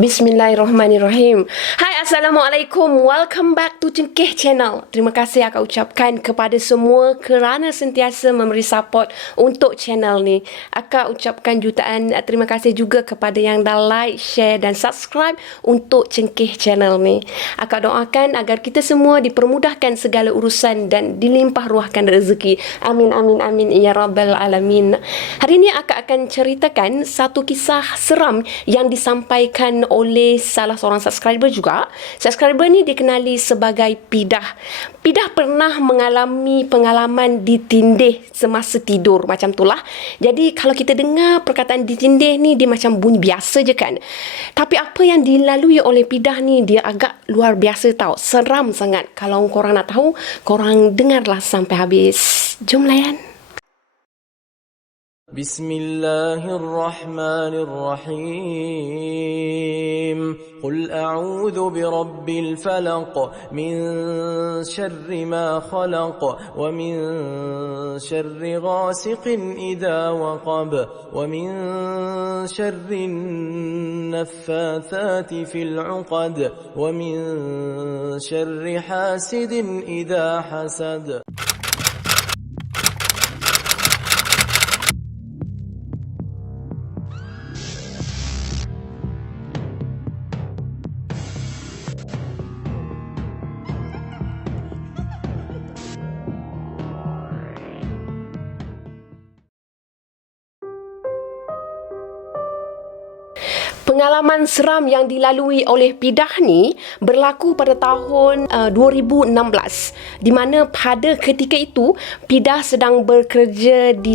Bismillahirrahmanirrahim. Hai, Assalamualaikum. Welcome back to Cengkeh Channel. Terima kasih akak ucapkan kepada semua kerana sentiasa memberi support untuk channel ni. Akak ucapkan jutaan terima kasih juga kepada yang dah like, share dan subscribe untuk Cengkeh Channel ni. Akak doakan agar kita semua dipermudahkan segala urusan dan dilimpah ruahkan rezeki. Amin, amin, amin. Ya Rabbal Alamin. Hari ini akak akan ceritakan satu kisah seram yang disampaikan oleh salah seorang subscriber juga. Subscriber ni dikenali sebagai Pidah. Pidah pernah mengalami pengalaman ditindih semasa tidur, macam itulah. Jadi kalau kita dengar perkataan ditindih ni, dia macam bunyi biasa je kan. Tapi apa yang dilalui oleh Pidah ni, dia agak luar biasa tau. Seram sangat. Kalau korang nak tahu, korang dengarlah sampai habis. Jom layan. بسم الله الرحمن الرحيم قل أعوذ برب الفلق من شر ما خلق ومن شر غاسق إذا وقب ومن شر النفاثات في العقد ومن شر حاسد إذا حسد. Pengalaman seram yang dilalui oleh Pidah ni berlaku pada tahun 2016, di mana pada ketika itu Pidah sedang bekerja di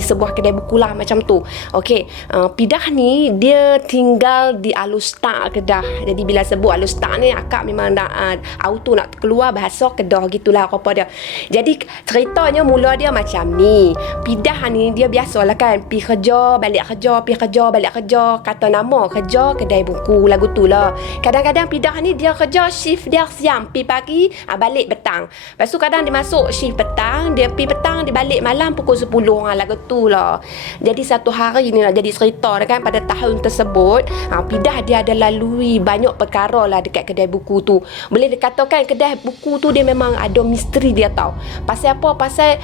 sebuah kedai buku lah macam tu. Okey, Pidah ni dia tinggal di Alustar, Kedah. Jadi bila sebut Alustar ni, akak memang nak auto nak keluar bahasa Kedah gitulah apa dia. Jadi ceritanya mula dia macam ni. Pidah ni dia biasalah kan, pergi kerja, balik kerja, pergi kerja, balik kerja. Kata nama kerja kedai buku lagu tu lah. Kadang-kadang Pidah ni dia kerja shift dia siang, pergi pagi, balik petang. Lepas tu kadang dia masuk shift petang, dia pergi petang, dia balik malam pukul 10 lagu tu lah. Jadi satu hari ni nak jadi cerita kan, pada tahun tersebut Pidah dia ada lalui banyak perkara lah dekat kedai buku tu. Boleh dikatakan kedai buku tu dia memang ada misteri dia tau. Pasal apa? Pasal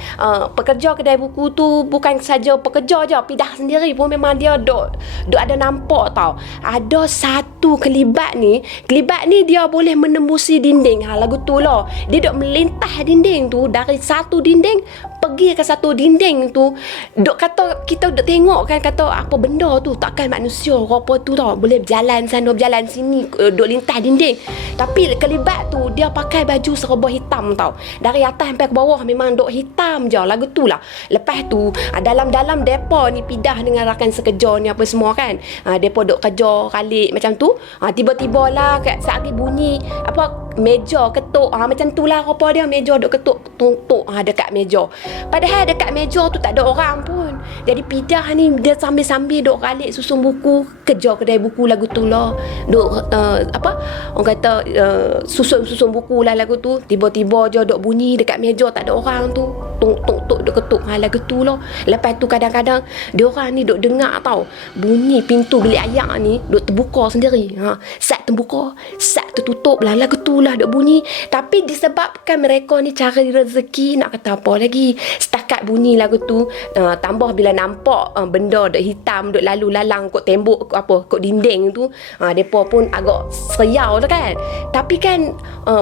pekerja kedai buku tu bukan saja pekerja je, Pidah sendiri pun memang dia duk ada nampak tau. Ada satu kelibat ni dia boleh menembusi dinding. Lagu tu lah. Dia duk melintah dinding tu, dari satu dinding pergi ke satu dinding tu. Duk kata, kita duk tengok kan, kata apa benda tu, takkan manusia ke apa tu tau, boleh berjalan sana berjalan sini, duk lintah dinding. Tapi kelibat tu dia pakai baju serba hitam tau, dari atas sampai ke bawah memang duk hitam je. Lagu tu lah. Lepas tu dalam depa ni Pidah dengan rakan sekerja ni apa semua kan, depa duk kerja kalik macam tu, tiba-tiba lah saat bunyi apa meja ketuk, macam tu lah apa dia, meja duk ketuk tuk dekat meja. Padahal dekat meja tu tak ada orang pun. Jadi Pidah ni dia sambil-sambil duk kalik susun buku, kerja kedai buku lagu tu lah. Duk orang kata susun buku lah lagu tu. Tiba-tiba je duk bunyi dekat meja, tak ada orang tu. Tuk duk ketuk lagu tu lah. Lepas tu kadang-kadang dia orang ni duk dengar tau, bunyi pintu bilik ayak ni duk terbuka sendiri. Sat terbuka, sat tertutup lah lagu tu lah duk bunyi. Tapi disebabkan mereka ni cari rezeki, nak kata apa lagi, setakat bunyi lagu tu, tambah bila nampak benda duk hitam duk lalu lalang kot tembok kot dinding tu, depa pun agak seriau tu kan. Tapi kan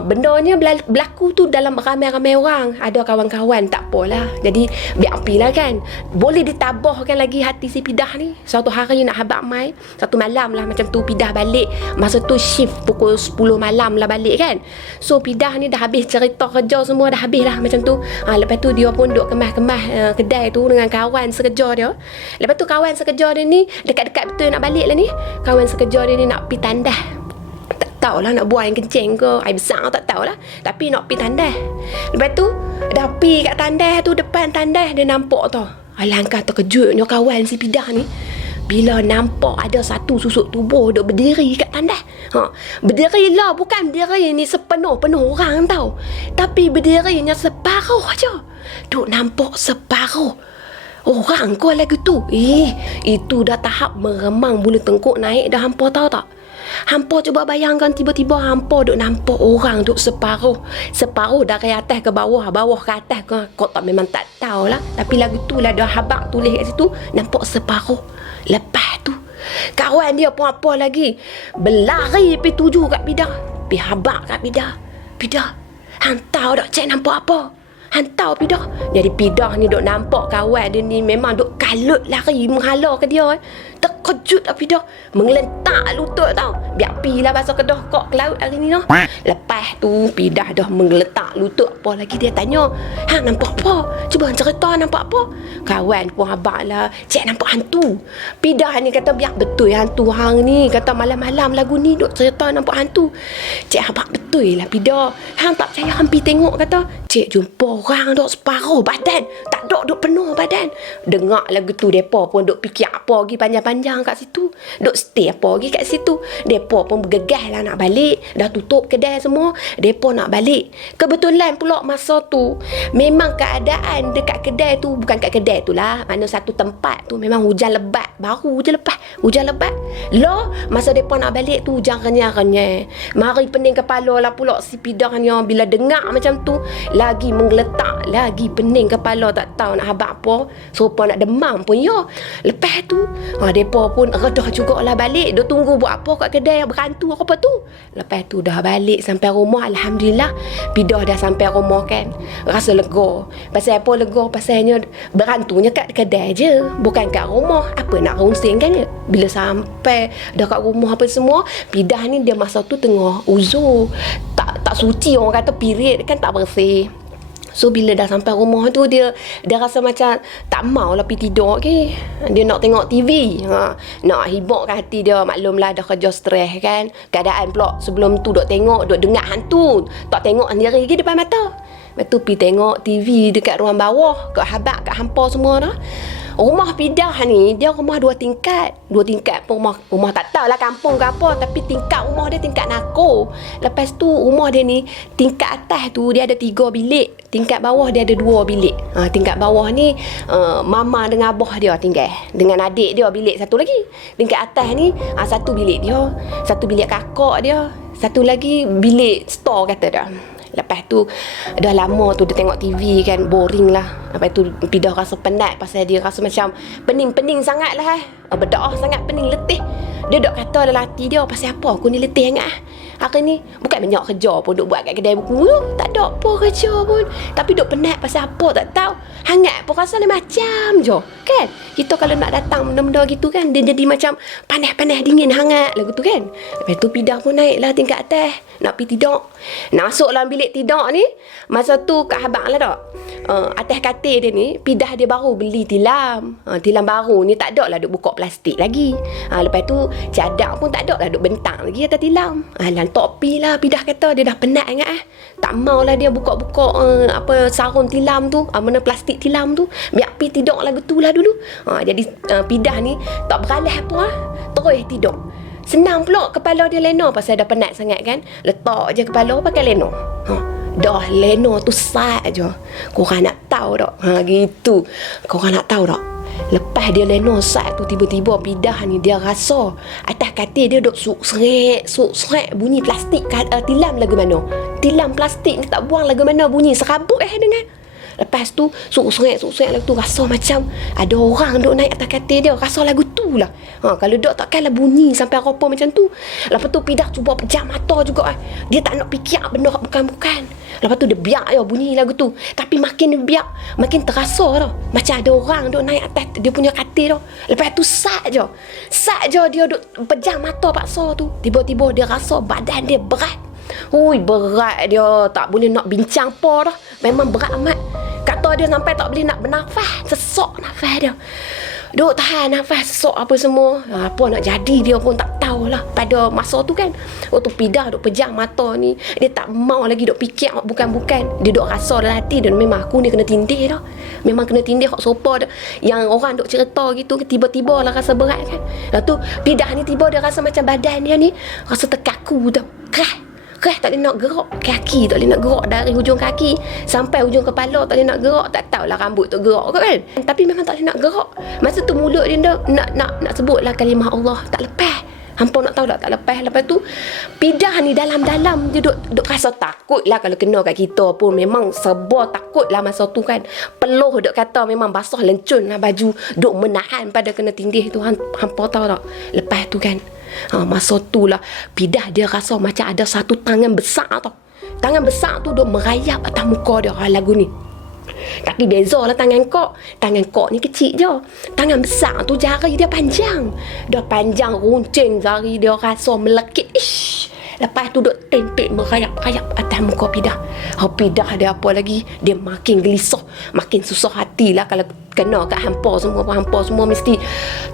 bendanya berlaku tu dalam ramai-ramai orang, ada kawan-kawan, tak apalah. Jadi biar apilah kan. Boleh ditabahkan lagi hati si Pidah ni. Suatu hari nak habaq mai, satu malam lah macam tu Pidah balik. Masa tu shift pukul 10 malam lah balik kan. So Pidah ni dah habis cerita kerja semua, dah habis lah macam tu. Lepas tu dia pun duk kemas-kemas kedai tu dengan kawan sekerja dia. Lepas tu kawan sekerja dia ni dekat-dekat betul nak balik lah ni. Kawan sekerja dia ni nak pergi tandas. Tak tahulah nak buang yang kencing ke air besar, tak tahulah. Tapi nak pergi tandas. Lepas tu dah pergi kat tandas tu, depan tandas dia nampak tau. Alangkah terkejutnya kawan si Pidah ni bila nampak ada satu susuk tubuh duk berdiri kat tandas. Berdiri lah, bukan berdiri ni sepenuh-penuh orang tau, tapi berdirinya separuh je. Duk nampak separuh. Orang kau lagu tu. Itu dah tahap meremang bulu tengkuk naik dah hampa tahu tak? Hampa cuba bayangkan tiba-tiba hampa duk nampak orang duk separuh dari atas ke bawah ke atas ke. Kau tak memang tak tahu lah. Tapi lagu tu lah dah habak tulis kat situ. Nampak separuh. Lepas tu kawan dia pun apa lagi, berlari pergi tuju kat Pidah. Pergi habak kat Pidah. Hang tahu tak cik nampak apa? Hang tahu Pidah. Jadi Pidah ni duk nampak kawan dia ni memang duk kalut lari menghala ke dia. Terkejut lah Pidah. Menglentak lutut tau. Biar pi lah bahasa Kedah kok ke laut hari ni noh. Lepas tu Pidah dah menggeletak lutut. Apa lagi dia tanya, hang nampak apa? Cuba hang cerita nampak apa? Kawan pun habak lah, cik nampak hantu. Pidah ni kata biar betul hantu hang ni. Kata malam-malam lagu ni duk cerita nampak hantu. Cik habak betul lah Pidah. Hang tak percaya hang pi tengok kata. Cik jumpa orang duk separuh badan. Tak duk penuh badan. Dengar lagu tu depa pun duk fikir apa lagi panjang-panjang kat situ. Duk stay apa lagi kat situ. Depa pun bergegas lah nak balik. Dah tutup kedai semua. Depa nak balik. Kebetulan pula masa tu memang keadaan dekat kedai tu, bukan kat kedai tu lah, mana satu tempat tu memang hujan lebat. Baru je lepas hujan lebat. Lah masa depa nak balik tu hujan renyah-renyah. Mari pening kepala lah pula si Pidahnya. Bila dengar macam tu lagi menggeletak, lagi pening kepala, tak tahu nak habaq apa. Serupa nak demam pun ya. Lepas tu depa pun redah jugalah balik. Dia tunggu buat apa kat kedai yang berhantu apa tu. Lepas tu dah balik sampai rumah. Alhamdulillah Pidah dah sampai rumah kan. Rasa lega. Pasal apa lega? Pasalnya berhantunya kat kedai je, bukan kat rumah. Apa nak rungsing kan ya? Bila sampai dah kat rumah apa semua, Pidah ni dia masa tu tengah uzur. Tak suci, orang kata period kan, tak bersih. So bila dah sampai rumah tu dia rasa macam tak mau lah pergi tidur ke. Dia nak tengok TV. Nak hibukkan hati dia. Maklumlah dah kerja stres kan. Keadaan pula sebelum tu duk tengok, duk dengar hantu. Tak tengok sendiri ke depan mata. Lepas tu pergi tengok TV dekat ruang bawah, kat habak, kat hampa semua dah. Rumah Pidah ni dia rumah 2 tingkat. 2 tingkat pun rumah tak tahulah kampung ke apa, tapi tingkat rumah dia tingkat nako. Lepas tu rumah dia ni tingkat atas tu dia ada 3 bilik, tingkat bawah dia ada 2 bilik. Tingkat bawah ni mama dengan abah dia tinggal, dengan adik dia bilik satu lagi. Tingkat atas ni satu bilik dia, satu bilik kakak dia, satu lagi bilik store kata dia. Lepas tu dah lama tu dia tengok TV kan, boring lah. Lepas tu Pidah rasa penat pasal dia rasa macam pening sangat lah. Berdoa sangat pening, letih. Dia duk kata dalam hati dia, pasal apa aku ni letih sangat hari ni. Bukan banyak kerja pun duk buat kat kedai buku tu. Tak ada apa kerja pun. Tapi duk penat pasal apa tak tahu. Hangat pun rasa lain macam je kan. Kita kalau nak datang benda-benda gitu kan, dia jadi macam panas-panas dingin hangat lagu tu kan. Lepas tu Pidah pun naik lah tingkat atas nak pergi tidur. Nak masuk dalam bilik tidur ni, masa tu kat habang lah tak, atas katil dia ni Pidah dia baru beli tilam. Tilam baru ni tak ada lah duk buka plastik lagi. Lepas tu cadar pun tak ada lah duk bentang lagi atas tilam. Lantak pi lah. Pidah kata dia dah penat sangat tak mau lah dia buka-buka sarung tilam tu, mana plastik tilam tu. Biar pi tidur lagu tu lah dulu. Jadi Pidah ni tak beralas apa terus tidur. Senang pula kepala dia lena pasal dah penat sangat kan. Letak je kepala pakai lena. Dah lena tu sat je. Korang nak tahu tak? Gitu. Korang nak tahu tak? Lepas dia lena sat tu, tiba-tiba Pidah ni dia rasa atas katil dia duk suk-srek bunyi plastik tilam lagu mana. Tilam plastik ni tak buang lagu mana bunyi serabut dengar. Lepas tu suk-srek lagu tu rasa macam ada orang duk naik atas katil dia. Rasa lagu tu lah. Kalau duk takkanlah bunyi sampai apa macam tu. Lepas tu Pidah cuba pejam mata juga. Dia tak nak fikir benda bukan-bukan. Lepas tu dia biar bunyi lagu tu. Tapi makin dia biar, makin terasa tau. Macam ada orang duk naik atas dia punya katil tau. Lepas tu sat je dia duk pejam mata paksa tu. Tiba-tiba dia rasa badan dia berat. Berat dia. Tak boleh nak bincang apa dah. Memang berat amat. Kata dia sampai tak boleh nak bernafas. Sesak nafas dia. Duk tahan nafas, sesak apa semua. Apa nak jadi dia pun tak tahulah pada masa tu kan. Waktu Pidah duk pejam mata ni, dia tak mau lagi duk fikir bukan-bukan. Dia duk rasa dalam hati dia, memang aku ni kena tindih dah. Memang kena tindih kat sopa dah. Yang orang duk cerita gitu, tiba-tiba lah rasa berat kan. Lepas tu Pidah ni tiba dia rasa macam badan dia ni rasa terkaku dah. tak boleh nak gerak. Kaki tak boleh nak gerak. Dari hujung kaki sampai hujung kepala tak boleh nak gerak. Tak tahulah rambut tu gerak ke kan. Tapi memang tak boleh nak gerak. Masa tu mulut dia nak sebutlah kalimah Allah. Tak lepas. Hampa nak tahu tak lepas. Lepas tu Pidah ni dalam-dalam dia duk rasa takut lah kalau kena kat kita pun. Memang serba takut lah masa tu kan. Peluh duk kata memang basah lencun lah baju. Duk menahan pada kena tindih tu. Hampa tahu tak. Lepas tu kan masa tu lah Pidah dia rasa macam ada satu tangan besar tau. Tangan besar tu duk merayap atas muka dia lagu ni. Tapi beza lah tangan kok ni kecil je. Tangan besar tu jari dia panjang. Dah panjang runcing jari dia rasa melekit. Lepas tu duk tempel merayap-rayap atas muka Pidah. Pidah dia apa lagi? Dia makin gelisah, makin susah hati lah kalau kena kat hampa semua. Hampa semua mesti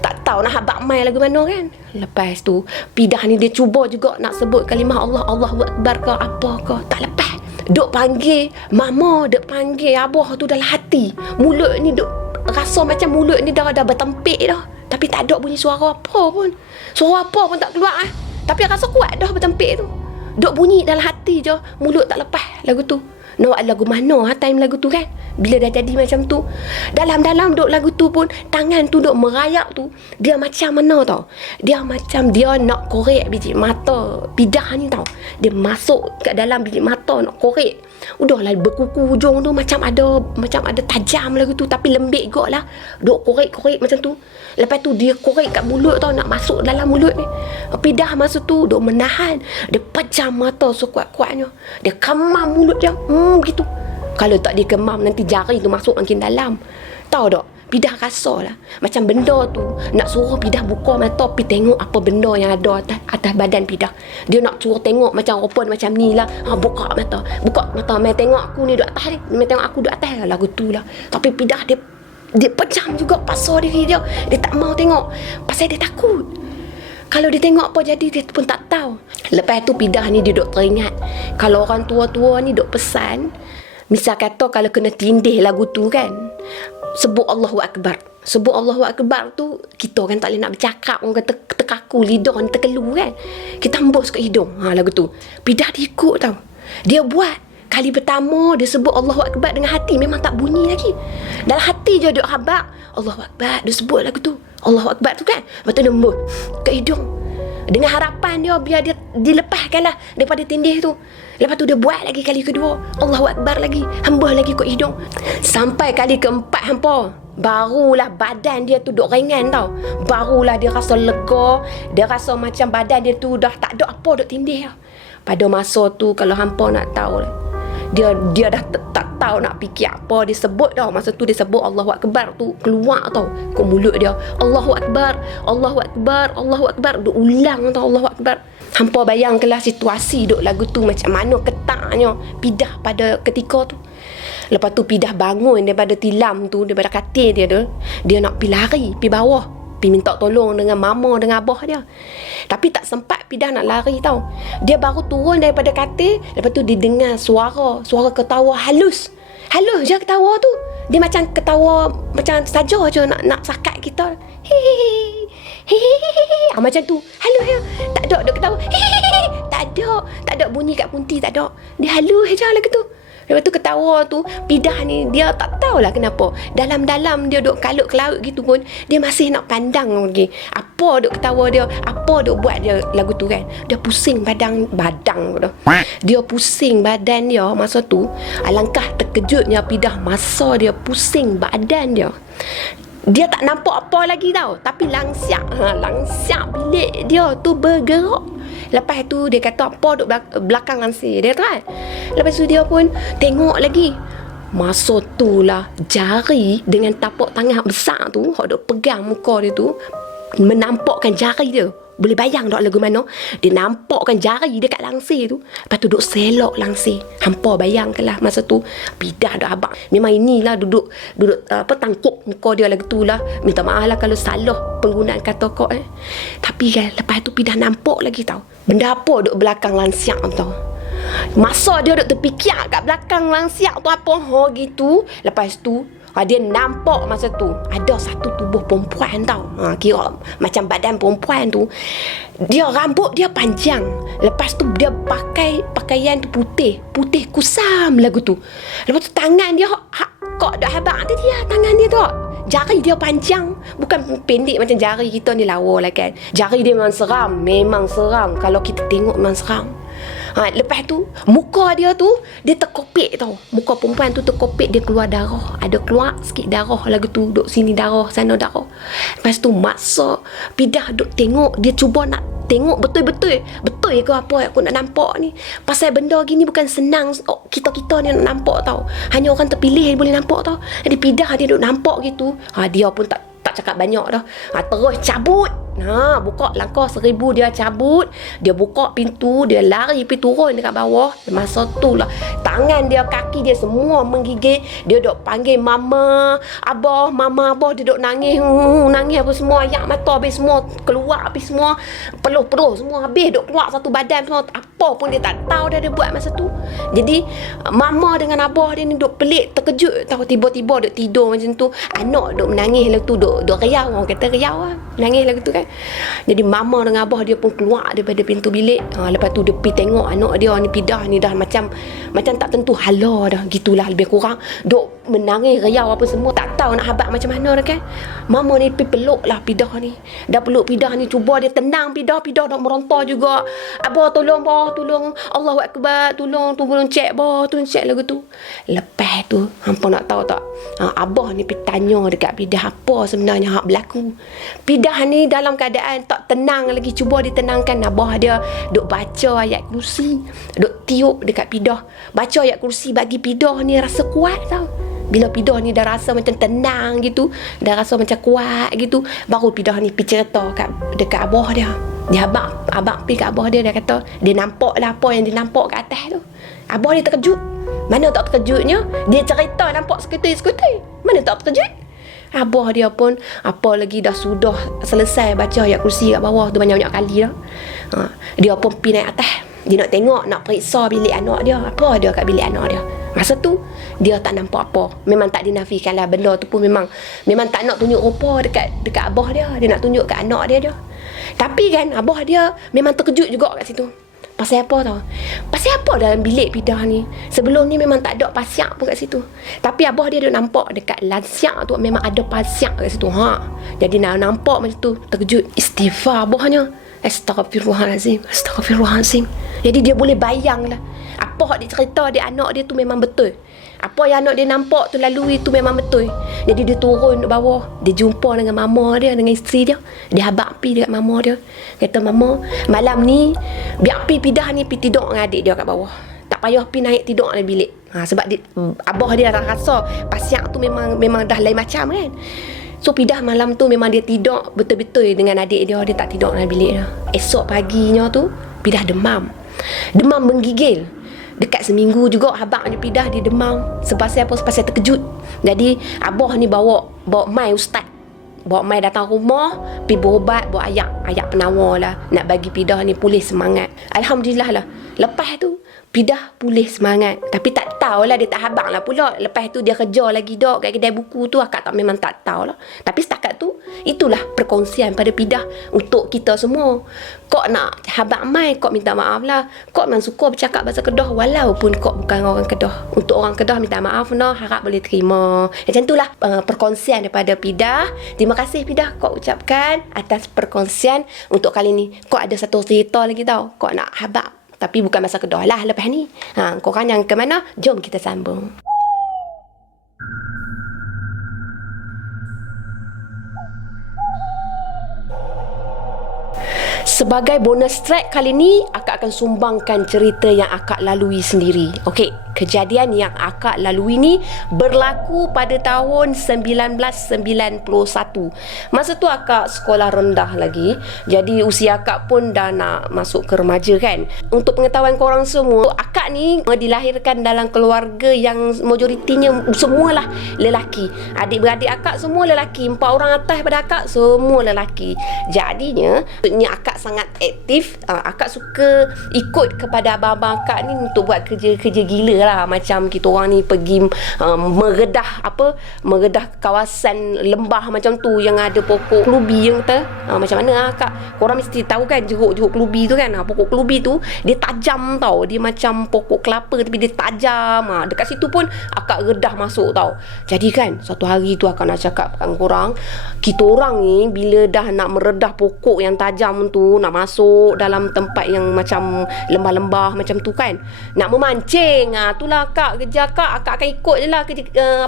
tak tahu nak habak mai lagu mana kan. Lepas tu Pidah ni dia cuba juga nak sebut kalimah Allah, Allahu Akbar ke apa ke. Tak lepas. Duk panggil mama, duk panggil abah tu dalam hati. Mulut ni duk rasa macam mulut ni dah bertempik dah. Tapi tak ada bunyi suara apa pun. Suara apa pun tak keluar Tapi rasa kuat dah bertempik tu. Duk bunyi dalam hati je. Mulut tak lepas lagu tu. Nak lagu mana time lagu tu kan. Bila dah jadi macam tu. Dalam-dalam duk lagu tu pun. Tangan tu duk merayap tu. Dia macam mana tau. Dia macam dia nak korek biji mata Pidah ni tau. Dia masuk kat dalam biji mata nak korek. Udahlah berkuku hujung tu macam ada tajam lagu tu. Tapi lembik kot lah. Duk korek-korek macam tu. Lepas tu dia korek kat mulut tau. Nak masuk dalam mulut ni. Pidah masa tu duk menahan. Dia pejam mata sekuat-kuatnya. Dia kemam mulut dia. Begitu. Kalau tak dikemam nanti jari tu masuk makin dalam. Tahu tak? Pidah rasa lah. Macam benda tu nak suruh Pidah buka mata pergi tengok apa benda yang ada atas badan Pidah. Dia nak suruh tengok macam rupa macam ni lah. Buka mata. Main tengok aku ni duduk atas ni. Main tengok aku duduk atas lah. Lagu tu lah. Tapi Pidah dia pejam juga pasal diri dia. Dia tak mau tengok. Pasal dia takut. Kalau dia tengok apa jadi dia pun tak tahu. Lepas tu Pidah ni dia duk teringat. Kalau orang tua-tua ni duk pesan. Misal kata kalau kena tindih lagu tu kan. Sebut Allahu Akbar. Sebut Allahu Akbar tu kita kan tak boleh nak bercakap. Orang kata terkaku lidah ni terkelu kan. Kita hembus ke hidung lagu tu. Pidah dia ikut tau. Dia buat. Kali pertama dia sebut Allahu Akbar dengan hati. Memang tak bunyi lagi. Dalam hati je dia habak Allahu Akbar. Dia sebut lagu tu Allahu Akbar tu kan. Lepas tu dia hembus ke hidung. Dengan harapan dia biar dia dilepaskan lah daripada tindih tu. Lepas tu dia buat lagi kali kedua. Allahu Akbar lagi. Hembus lagi kot hidung. Sampai kali keempat hampa. Barulah badan dia tu duk ringan tau. Barulah dia rasa lega. Dia rasa macam badan dia tu dah tak ada apa duk tindih lah. Pada masa tu kalau hampa nak tahu lah. Dia dah tak tahu nak fikir apa dia sebut tau. Masa tu dia sebut Allahu Akbar tu keluar tau ke mulut dia. Allahu Akbar, Allahu Akbar, Allahu Akbar. Duk ulang tau Allahu Akbar. Hampa bayangkanlah situasi duk lagu tu macam mana ketaknya Pidah pada ketika tu. Lepas tu Pidah bangun daripada tilam tu, daripada katil dia tu. Dia nak pergi lari, pergi bawah. Pergi minta tolong dengan mama, dengan abah dia. Tapi tak sempat Pidah nak lari tau. Dia baru turun daripada katil. Lepas tu dia dengar suara ketawa halus. Halus je ketawa tu. Dia macam ketawa macam saja je nak sakat kita. Hehehe. Macam tu. Halus je. Tak ada dia ketawa. Hehehe. Tak ada bunyi kat punti, tak ada. Dia halus je lagu tu. Lepas tu ketawa tu Pidah ni dia tak tahulah kenapa. Dalam-dalam dia duk kalut ke laut gitu pun dia masih nak pandang lagi. Apa duk ketawa dia, apa duk buat dia lagu tu kan. Dia pusing badang tu. Dia pusing badan dia masa tu. Alangkah terkejutnya Pidah masa dia pusing badan dia. Dia tak nampak apa lagi tau. Tapi langsiak bilik dia tu bergerak. Lepas tu dia kata apa duk belakang langsir dia tu kan. Lepas tu dia pun tengok lagi. Masa tu lah jari dengan tapak tangan besar tu hak duk pegang muka dia tu menampakkan jari dia. Boleh bayang tak lagu mana? Dia nampakkan jari dekat langsir tu. Lepas tu duk selok langsir. Hampa bayangkanlah masa tu Pidah dah abang. Memang inilah duduk tangkup muka dia lagu tu lah. Minta maaf lah kalau salah penggunaan kata kok Tapi kan lepas tu Pidah nampak lagi tau. Benda apa duk belakang langsiak tau. Masa dia duk terfikir kat belakang langsiak tu apa gitu. Lepas tu dia nampak masa tu ada satu tubuh perempuan tau. Kira macam badan perempuan tu. Dia rambut dia panjang. Lepas Lepas tu dia pakai pakaian tu putih kusam lagu tu. Lepas tu tangan dia kok dak habaq tadi dia tangan dia tu. Jari dia panjang, bukan pendek macam jari kita ni lawa lah kan. Jari dia memang seram. Kalau kita tengok memang seram. Lepas tu muka dia tu dia terkopek tau. Muka perempuan tu terkopek, dia keluar darah. Ada keluar sikit darah lagu tu, duk sini darah, sana darah. Lepas tu masa Pidah duk tengok, dia cuba nak tengok betul ke apa yang aku nak nampak ni. Pasal benda gini bukan senang kita ni nak nampak tau. Hanya orang terpilih boleh nampak tau. Jadi Pidah dia duk nampak gitu. Dia pun tak cakap banyak dah. Terus cabut. Buka langkah 1000 dia cabut. Dia buka pintu, dia lari pergi turun dekat bawah. Masa tu lah tangan dia, kaki dia semua menggigil. Dia duk panggil mama, abah, dia duk nangis. Nangis apa semua, ayak mata habis semua keluar, habis semua peluh semua habis, duk keluar satu badan semua. Apa pun dia tak tahu dah dia buat masa tu. Jadi mama dengan abah dia ni duk pelik, terkejut tahu, tiba-tiba duk tidur macam tu. Anak duk menangis lagu tu, duk riau, orang kata riau lah, menangis lagu tu kan. Jadi mama dengan abah dia pun keluar daripada pintu bilik. Lepas tu dia pergi tengok anak dia ni, Pidah ni dah macam tak tentu hala dah, gitulah lebih kurang. Duk menangis riau apa semua, tak tahu nak habaq macam mana dah kan. Mama ni pergi peluk lah Pidah ni. Dah peluk Pidah ni, cuba dia tenang Pidah dah meronta juga. Abah tolong, Allahu Akbar, tolong cek tolong cek lagu tu. Lepas tu hampa nak tahu tak, abah ni pergi tanya dekat Pidah apa sebenarnya hak berlaku. Pidah ni dalam keadaan tak tenang lagi, cuba ditenangkan. Abah dia duk baca ayat kursi, duk tiup dekat Pidah. Baca ayat kursi bagi Pidah ni rasa kuat tau. Bila Pidah ni dah rasa macam tenang gitu, dah rasa macam kuat gitu, baru Pidah ni pergi cerita dekat abah dia. Dia abang pergi kat abah dia, dia kata dia nampak lah apa yang dia nampak kat atas tu. Abah dia terkejut. Mana tak terkejutnya, dia cerita nampak skuter. Mana tak terkejut. Abah dia pun apa lagi dah sudah selesai baca ayat kursi kat bawah tu banyak-banyak kali dah. Dia pun pergi naik atas. Dia nak tengok, nak periksa bilik anak dia. Apa ada kat bilik anak dia. Masa tu dia tak nampak apa. Memang tak dinafikan lah, benda tu pun memang tak nak tunjuk rupa dekat abah dia. Dia nak tunjuk kat anak dia. Tapi kan abah dia memang terkejut juga kat situ. Pasal apa tau? Pasal apa dalam bilik Pidah ni? Sebelum ni memang tak ada pasiak pun kat situ. Tapi abah dia dah nampak dekat lansiak tu memang ada pasiak kat situ. Jadi nak nampak macam tu, terkejut. Istighfar abahnya. Astaghfirullahalazim. Jadi dia boleh bayang lah, apa yang dia cerita dia anak dia tu memang betul. Apa yang anak dia nampak tu lalui tu memang betul. Jadi dia turun ke bawah, dia jumpa dengan mama dia, dengan isteri dia. Dia habaq pi dekat mama dia. Kata, "Mama, malam ni biar pi Pidah ni pi tidur dengan adik dia kat bawah. Tak payah pi naik tidur dalam bilik." Sebab abah dia dah rasa pasiak tu memang dah lain macam kan. So Pidah malam tu memang dia tidur betul-betul dengan adik dia. Dia tak tidur dalam bilik dia. Esok paginya tu Pidah demam menggigil. Dekat seminggu juga habaq dia Pidah dia demam. Sebab apa? Sebab terkejut. Jadi abah ni bawa mai ustaz. Bawa mai datang rumah, pergi berubat, bawa ayat penawar lah, nak bagi Pidah ni pulih semangat. Alhamdulillah lah. Lepas tu Pidah pulih semangat. Tapi tak tahulah, dia tak habaq lah pula. Lepas tu dia kerja lagi dok kat kedai buku tu. Akak memang tak tahulah. Tapi setakat tu, itulah perkongsian pada Pidah untuk kita semua. Kok nak habaq mai, kok minta maaf lah. Kok memang suka bercakap bahasa Kedah walaupun kok bukan orang Kedah. Untuk orang Kedah minta maaf no, harap boleh terima. Macam itulah perkongsian daripada Pidah. Terima kasih Pidah kok ucapkan atas perkongsian untuk kali ni. Kok ada satu cerita lagi tau. Kok nak habaq. Tapi bukan bahasa Kedah lah lepas ni. Korang yang ke mana? Jom kita sambung. Sebagai bonus track kali ni, akak akan sumbangkan cerita yang akak lalui sendiri. Okey, kejadian yang akak lalui ni berlaku pada tahun 1991. Masa tu akak sekolah rendah lagi. Jadi usia akak pun dah nak masuk ke remaja kan. Untuk pengetahuan korang semua, akak ni dilahirkan dalam keluarga yang majoritinya semualah lelaki. Adik-beradik akak semua lelaki. 4 orang atas pada akak semua lelaki. Jadinya akak sangat aktif. Akak suka ikut kepada abang-abang akak ni untuk buat kerja-kerja gila lah macam kita orang ni pergi meredah kawasan lembah macam tu yang ada pokok kelubi yang kata. Macam mana Kak? Korang mesti tahu kan jeruk kelubi tu kan. Pokok kelubi tu dia tajam tau. Dia macam pokok kelapa tapi dia tajam. Dekat situ pun akak redah masuk tau. Jadi kan suatu hari tu akak nak cakap kat korang, kita orang ni bila dah nak meredah pokok yang tajam tu, nak masuk dalam tempat yang macam lembah-lembah macam tu kan, nak memancing, itulah akak kerja akak akan ikut je lah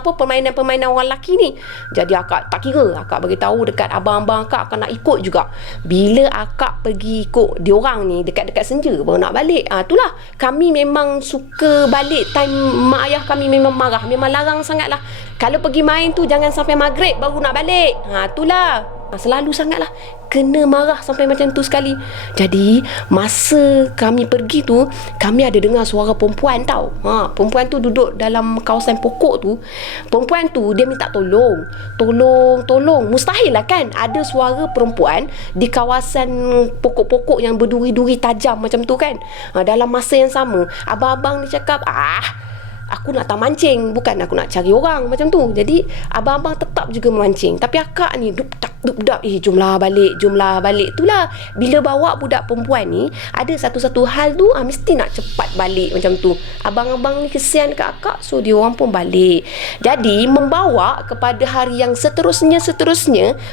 permainan-permainan orang lelaki ni. Jadi akak tak kira, akak bagi tahu dekat abang-abang akak nak ikut juga. Bila akak pergi ikut diorang ni dekat-dekat senja baru nak balik. Itulah kami memang suka balik time mak ayah kami memang marah, memang larang sangat lah. Kalau pergi main tu jangan sampai maghrib baru nak balik. Itulah selalu sangat lah kena marah sampai macam tu sekali. Jadi masa kami pergi tu, kami ada dengar suara perempuan tau. Perempuan tu duduk dalam kawasan pokok tu. Perempuan tu dia minta tolong. Mustahil lah kan ada suara perempuan di kawasan pokok-pokok yang berduri-duri tajam macam tu kan. Dalam masa yang sama abang-abang ni cakap, aku nak tak mancing, bukan aku nak cari orang macam tu. Jadi abang-abang tetap juga memancing. Tapi akak ni duk-dak, jomlah balik. Itulah bila bawa budak perempuan ni, ada satu-satu hal tu mesti nak cepat balik macam tu. Abang-abang ni kesian kat akak, so dia orang pun balik. Jadi membawa kepada hari yang seterusnya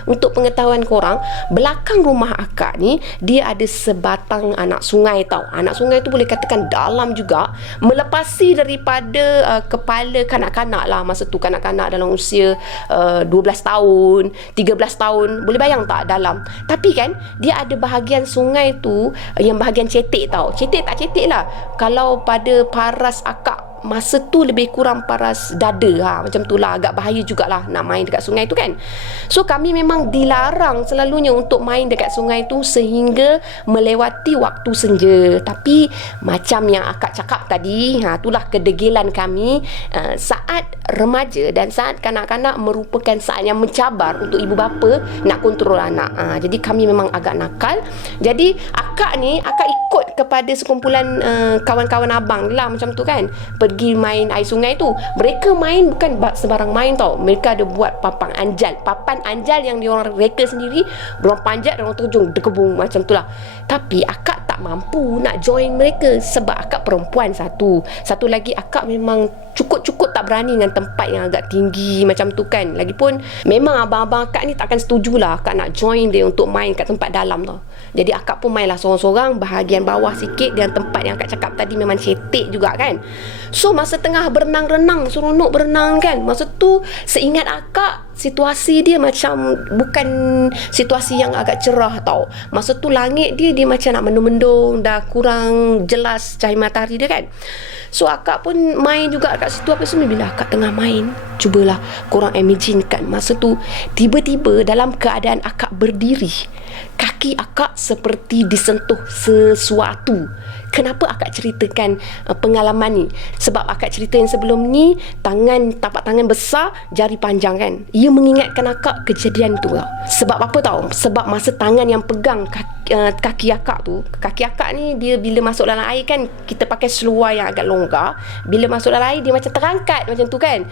untuk pengetahuan korang, belakang rumah akak ni dia ada sebatang anak sungai tau. Anak sungai tu boleh katakan dalam juga, melepasi daripada kepala kanak-kanak lah masa tu. Kanak-kanak dalam usia 12 tahun 13 tahun, boleh bayang tak dalam. Tapi kan dia ada bahagian sungai tu yang bahagian cetek tau. Cetek lah, kalau pada paras akak masa tu lebih kurang paras dada, macam tu lah. Agak bahaya jugalah nak main dekat sungai tu kan. So kami memang dilarang selalunya untuk main dekat sungai tu sehingga melewati waktu senja. Tapi macam yang akak cakap tadi, itulah kedegilan kami saat remaja dan saat kanak-kanak merupakan saat yang mencabar untuk ibu bapa nak kontrol anak. Jadi kami memang agak nakal. Jadi akak ikut kepada sekumpulan kawan-kawan abang lah macam tu kan, pergi main air sungai tu. Mereka main bukan sebarang main tau. Mereka ada buat papan anjal yang diorang reka sendiri. Diorang panjat, diorang terjun dekebung macam tu lah. Tapi akak tak mampu nak join mereka sebab akak perempuan satu lagi akak memang cukup tak berani dengan tempat yang agak tinggi macam tu kan. Lagipun memang abang-abang akak ni takkan setujulah akak nak join dia untuk main kat tempat dalam tau. Jadi akak pun mainlah sorang-sorang bahagian bawah sikit, dan tempat yang akak cakap tadi memang cetek juga kan. So masa tengah berenang-renang, seronok berenang kan, masa tu seingat akak situasi dia macam bukan situasi yang agak cerah tau. Masa tu langit dia macam nak mendung-mendung, dah kurang jelas cahaya matahari dia kan. So akak pun main juga kat situ apa semua. Bila akak tengah main, cubalah korang imagine kan, masa tu tiba-tiba dalam keadaan akak berdiri, kaki akak seperti disentuh sesuatu. Kenapa akak ceritakan pengalaman ni? Sebab akak cerita yang sebelum ni, tapak tangan besar, jari panjang kan. Ia mengingatkan akak kejadian tu tau. Sebab apa tau? Sebab masa tangan yang pegang kaki akak tu, kaki akak ni dia bila masuk dalam air kan, kita pakai seluar yang agak longgar. Bila masuk dalam air dia macam terangkat macam tu kan.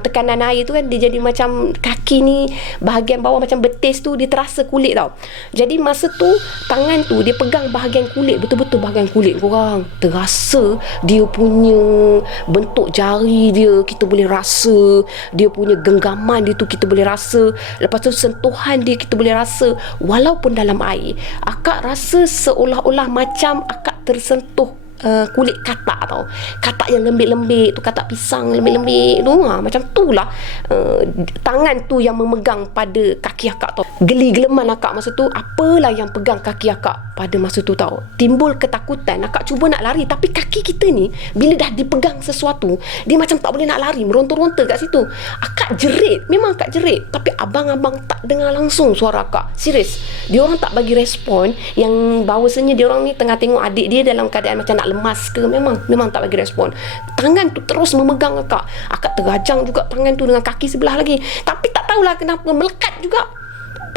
Tekanan air tu kan, dia jadi macam kaki ni bahagian bawah macam betis tu dia terasa kulit tau. Jadi masa tu tangan tu dia pegang bahagian kulit, betul-betul bahagian kulit. Korang terasa dia punya bentuk jari dia, kita boleh rasa dia punya genggaman dia tu, kita boleh rasa. Lepas tu sentuhan dia kita boleh rasa. Walaupun dalam air, akak rasa seolah-olah macam akak tersentuh kulit katak tau. Katak yang lembik-lembik tu, katak pisang lembik-lembik tu, macam tu lah. Tangan tu yang memegang pada kaki akak tau. Geli-geleman akak masa tu, apalah yang pegang kaki akak pada masa tu tau. Timbul ketakutan, akak cuba nak lari, tapi kaki kita ni bila dah dipegang sesuatu, dia macam tak boleh nak lari, meronta-ronta kat situ. Akak jerit, memang akak jerit, tapi abang-abang tak dengar langsung suara akak. Serius, diorang tak bagi respon yang bahawasanya diorang ni tengah tengok adik dia dalam keadaan macam nak lemas ke. Memang tak bagi respon. Tangan tu terus memegang akak. Akak terajang juga tangan tu dengan kaki sebelah lagi, tapi tak tahulah kenapa melekat juga.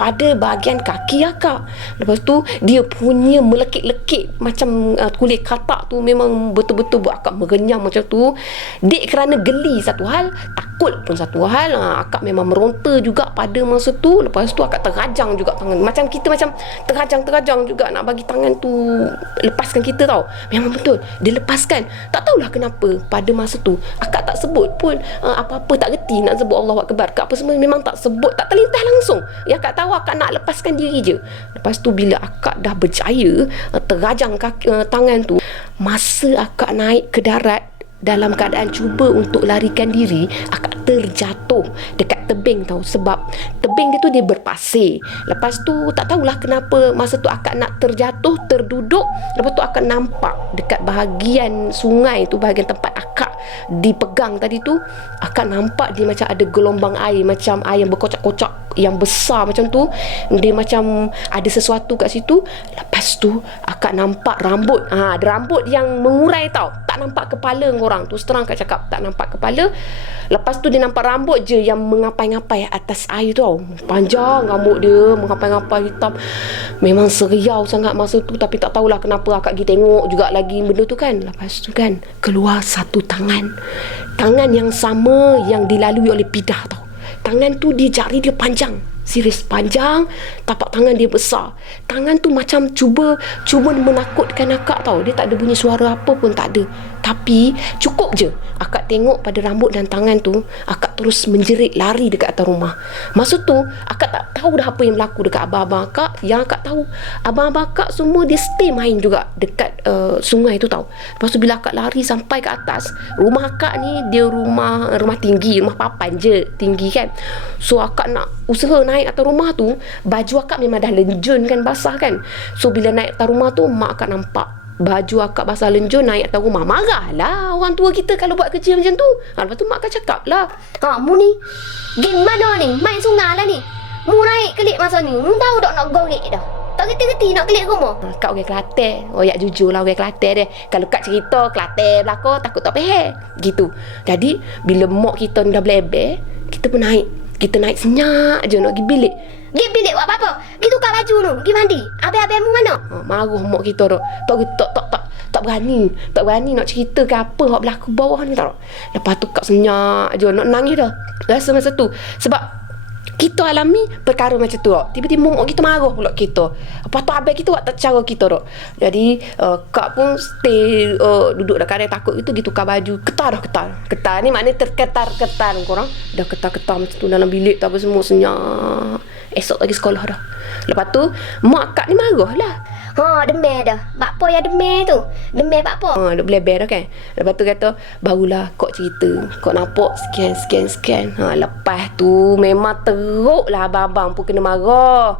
pada bahagian kaki akak. Lepas tu dia punya melekit-lekit macam kulit katak tu memang betul-betul buat akak merenyang macam tu. Dek kerana geli satu hal, takut pun satu hal. Akak memang meronta juga pada masa tu. Lepas tu akak terajang juga tangan. Macam kita macam terajang juga nak bagi tangan tu lepaskan kita tau. Memang betul dia lepaskan. Tak tahulah kenapa pada masa tu akak tak sebut pun apa-apa, tak reti nak sebut Allahu Akbar ke apa semua, memang tak sebut, tak terlintas langsung. Yang akak tahu akak nak lepaskan diri je. Lepas tu bila akak dah berjaya terajang tangan tu, masa akak naik ke darat dalam keadaan cuba untuk larikan diri, akak terjatuh dekat tebing tau. Sebab tebing dia tu dia berpasir. Lepas tu tak tahulah kenapa masa tu akak nak terjatuh, terduduk. Lepas tu akak nampak dekat bahagian sungai tu, bahagian tempat akak dipegang tadi tu, akak nampak dia macam ada gelombang air, macam air yang berkocak-kocak yang besar macam tu. Dia macam ada sesuatu kat situ. Lepas tu akak nampak rambut, ada rambut yang mengurai tau. Tak nampak kepala orang tu, terang akak cakap tak nampak kepala. Lepas tu dia nampak rambut je yang mengapai-ngapai atas air tu tau. Panjang rambut dia, mengapai-ngapai hitam. Memang seriau sangat masa tu. Tapi tak tahulah kenapa akak pergi tengok juga lagi benda tu kan. Lepas tu kan keluar satu tangan yang sama yang dilalui oleh Pidah tau. Tangan tu dia jari dia panjang, serius panjang, tapak tangan dia besar. Tangan tu macam cuba menakutkan akak tau. Dia tak ada bunyi suara apa pun, tak ada. Tapi cukup je akak tengok pada rambut dan tangan tu, akak terus menjerit lari dekat atas rumah. Masa tu akak tak tahu dah apa yang berlaku dekat abang-abang akak. Yang akak tahu, abang-abang akak semua dia stay main juga dekat sungai tu tau. Lepas tu bila akak lari sampai ke atas, rumah akak ni dia rumah tinggi, rumah papan je tinggi kan. So akak nak usaha naik atas rumah tu, baju akak memang dah lenjun kan, basah kan. So bila naik atas rumah tu, mak akak nampak baju akak basah lenjun naik atas rumah. Marahlah orang tua kita kalau buat kerja macam tu. Lepas tu mak akak cakap lah, Mu ni geng mana ni? Main sungai lah ni. Mu naik kelik masa ni, mu tahu tak nak gorek dah. Tak reti-reti nak kelik rumah. Kak orang Kelantan, yak jujur lah orang Kelantan dia. Kalau kak cerita Kelantan belakang, takut tak faham gitu. Jadi bila mak kita dah beleber, kita pun naik. Kita naik senyap je nak pergi bilik. Pergi bilik buat apa? Pergi tukar baju tu, pergi mandi. Abang-abangmu mana? Marah mak kita tu. Tak berani nak cerita ke apa hak berlaku bawah ni tau. Lepas tu kak senyap je nak nangis dah. Rasa masa tu sebab kita alami perkara macam tu tau. Tiba-tiba mak kita marah pula kita. Lepas tu abang kita buat tak cara kita tau. Jadi kak pun stay duduk dah kadang takut itu gitu tukar baju. Ketar ni maknanya terketar-ketar korang. Dah ketar-ketar macam tu dalam bilik tak apa semua senyap. Esok lagi sekolah dah. Lepas tu mak kak ni marah lah. Demam dah. Bakpo yang demam tu. Demam bakpo. Duk beleber dah kan. Lepas tu kata, barulah kok cerita. Kok nampak sekian. Lepas tu memang teruk lah abang-abang pun kena marah.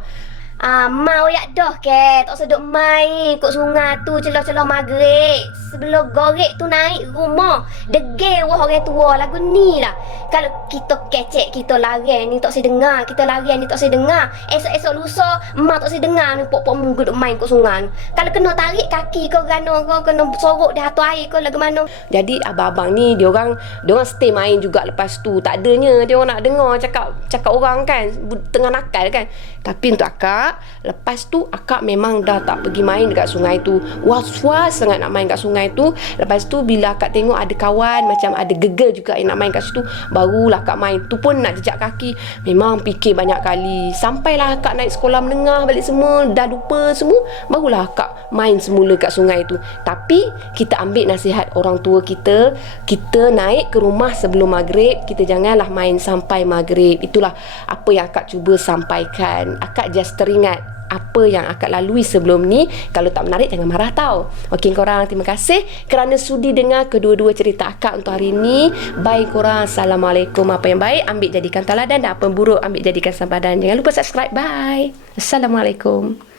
Mau yak dah ke. Tak seduk main ikut sungai tu celah-celah maghrib. Sebelum gorek tu naik rumah. Degil wah orang tua lagu ni lah. Kalau kita kecek, kita lari ni tak saya dengar. Kita lari ni tak saya dengar. Esok-esok lusa, mak tak saya dengar ni pok-pok mungu duk main kat sungai. Kalau kena tarik kaki kau gano kau kena sorok di atas air kau lagu mana. Jadi abang-abang ni dia orang stay main juga lepas tu. Tak adanya dia orang nak dengar cakap orang kan tengah nakal kan. Tapi untuk akak, lepas tu akak memang dah tak pergi main dekat sungai tu. Was-was sangat nak main kat sungai tu. Lepas tu bila akak tengok ada kawan macam ada gegel juga yang nak main kat situ, barulah akak main. Tu pun nak jejak kaki, memang fikir banyak kali. Sampailah akak naik sekolah menengah balik semua, dah lupa semua, barulah akak main semula kat sungai tu. Tapi kita ambil nasihat orang tua kita. Kita naik ke rumah sebelum maghrib, kita janganlah main sampai maghrib. Itulah apa yang akak cuba sampaikan. Akak just teringat apa yang akak lalui sebelum ni. Kalau tak menarik jangan marah tau. Okey korang, terima kasih kerana sudi dengar kedua-dua cerita akak untuk hari ni. Bye korang. Assalamualaikum. Apa yang baik ambil jadikan teladan dan apa yang buruk ambil jadikan sempadan. Jangan lupa subscribe. Bye. Assalamualaikum.